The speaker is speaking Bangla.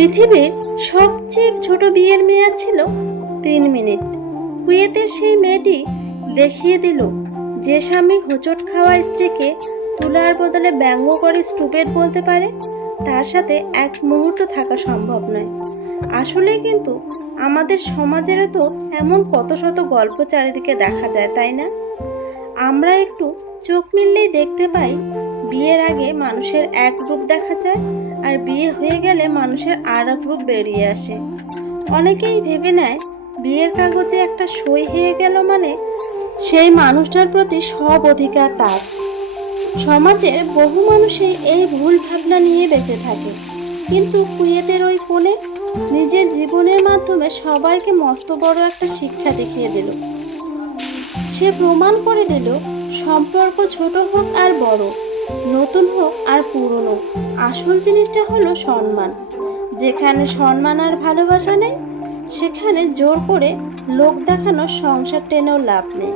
পৃথিবীর সবচেয়ে ছোট বিয়ের মেয়াদ ছিল 3 মিনিট। কুয়েতের সেই মেয়েটি দেখিয়ে দিল যে স্বামী হোঁচট খাওয়া স্ত্রীকে তুলার বদলে ব্যঙ্গ করে স্টুপিড বলতে পারে, তার সাথে এক মুহূর্ত থাকা সম্ভব নয়। আসলে কিন্তু আমাদের সমাজেরও তো এমন কত শত গল্প চারিদিকে দেখা যায়, তাই না? আমরা একটু চোখ মিললেই দেখতে পাই বিয়ের আগে মানুষের এক রূপ দেখা যায়, আর বিয়ে হয়ে গেলে মানুষের আর এক রূপ বেরিয়ে আসে। অনেকেই ভেবে নেয় বিয়ের কাগজে একটা সই হয়ে গেল মানে সেই মানুষটার প্রতি সব অধিকার তার। সমাজের বহু মানুষই এই ভুল ভাবনা নিয়ে বেঁচে থাকে, কিন্তু কুয়েতের ওই কোণে নিজের জীবনের মাধ্যমে সবাইকে মস্ত বড় একটা শিক্ষা দেখিয়ে দিল। সে প্রমাণ করে দিল সম্পর্ক ছোট হোক আর বড়, নতুন হোক আর পুরনো, আসল জিনিসটা হলো সম্মান। যেখানে সম্মান আর ভালোবাসা নেই, সেখানে জোর করে লোক দেখানো সংসার টেনেও লাভ নেই।